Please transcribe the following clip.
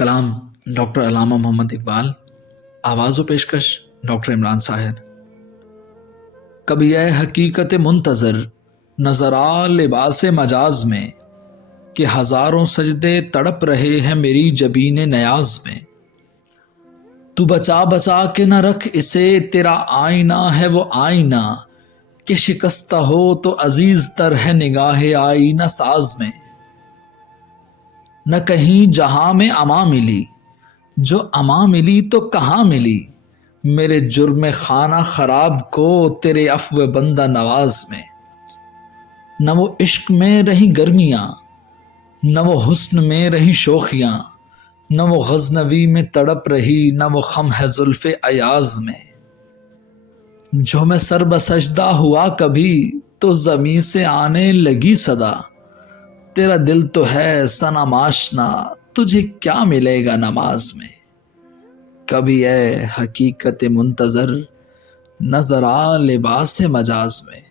کلام ڈاکٹر علامہ محمد اقبال، آواز و پیشکش ڈاکٹر عمران ساحر۔ کبھی اے حقیقت منتظر نظر آ لباس مجاز میں، کہ ہزاروں سجدے تڑپ رہے ہیں میری جبین نیاز میں۔ تو بچا بچا کے نہ رکھ اسے، تیرا آئینہ ہے وہ آئینہ، کہ شکستہ ہو تو عزیز تر ہے نگاہ آئینہ ساز میں۔ نہ کہیں جہاں میں اما ملی، جو اما ملی تو کہاں ملی، میرے جرم خانہ خراب کو تیرے عفو بندہ نواز میں۔ نہ وہ عشق میں رہی گرمیاں، نہ وہ حسن میں رہی شوخیاں، نہ وہ غزنوی میں تڑپ رہی، نہ وہ خم ہے زلف ایاز میں۔ جو میں سر بسجدہ ہوا کبھی، تو زمیں سے آنے لگی صدا، تیرا دل تو ہے صنم آشنا، تجھے کیا ملے گا نماز میں۔ کبھی اے حقیقت منتظر نظر آ لباس مجاز میں۔